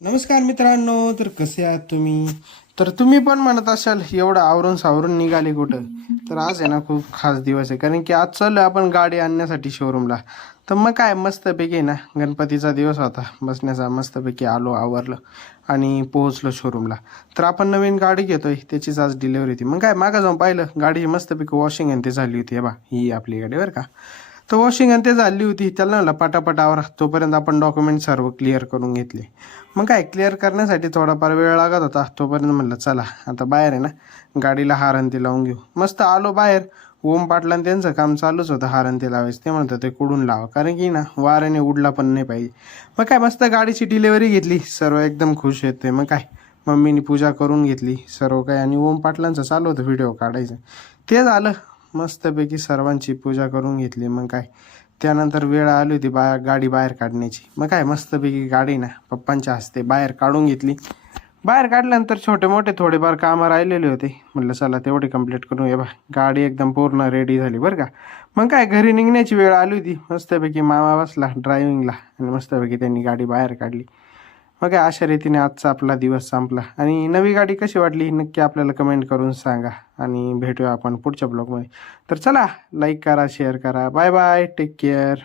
नमस्कार मित्रांनो, तर कसे आहात तुम्ही? तर तुम्ही पण म्हणत असाल एवढं आवरून सावरून निघाले कुठं? तर आज आहे ना खूप खास दिवस आहे, कारण की आज चाललोय आपण गाडी आणण्यासाठी शोरूमला. तर मग काय मस्तपैकी आहे ना, गणपतीचा दिवस होता बसण्याचा, मस्तपैकी आलो आवरलं आणि पोहोचलो शोरूमला. तर आपण नवीन गाडी घेतोय, त्याचीच आज डिलिव्हरी होती. मग काय मागं जाऊन पाहिलं, गाडी मस्तपैकी वॉशिंग आणि ते झाली होती. हे बा, ही आपली गाडी बरं का. तर वॉशिंग आणि ते झाली होती, त्याला म्हणलं पटापट आवरा, तोपर्यंत आपण डॉक्युमेंट सर्व क्लिअर करून घेतले. मग काय क्लिअर करण्यासाठी थोडाफार वेळ लागत होता, तोपर्यंत म्हणलं चला आता बाहेर आहे ना, गाडीला हारंती लावून घेऊ. मस्त आलो बाहेर. ओम पाटलां त्यांचं काम चालूच होतं हारंती लावायचं. ते म्हणतात ते कुडून लावा, कारण की ना वाऱ्याने उडला पण नाही पाहिजे. मग काय मस्त गाडीची डिलिव्हरी घेतली, सर्व एकदम खुश येते. मग काय मम्मीनी पूजा करून घेतली सर्व काय, आणि ओम पाटलांचं चालू होतं व्हिडिओ काढायचं. ते झालं, मस्तपैकी सर्वांची पूजा करून घेतली. मग काय त्यानंतर वेळ आली होती गाडी बाहेर काढण्याची. मग काय मस्तपैकी गाडी ना पप्पांच्या हस्ते बाहेर काढून घेतली. बाहेर काढल्यानंतर छोटे मोठे थोडेफार कामं राहिलेले होते, म्हटलं चला तेवढे कंप्लीट करून. ये बा, गाडी एकदम पूर्ण रेडी झाली बरं का. मग काय घरी निघण्याची वेळ आली होती, मस्तपैकी मामा बसला ड्रायव्हिंगला आणि मस्तपैकी त्यांनी गाडी बाहेर काढली. मग काय अशा रीतीने आजचा आपला दिवस संपला. आणि नवी गाडी कशी वाटली नक्की आपल्याला कमेंट करून सांगा, आणि भेटूया आपण पुढच्या ब्लॉगमध्ये. तर चला, लाईक करा, शेअर करा. Bye bye, take care.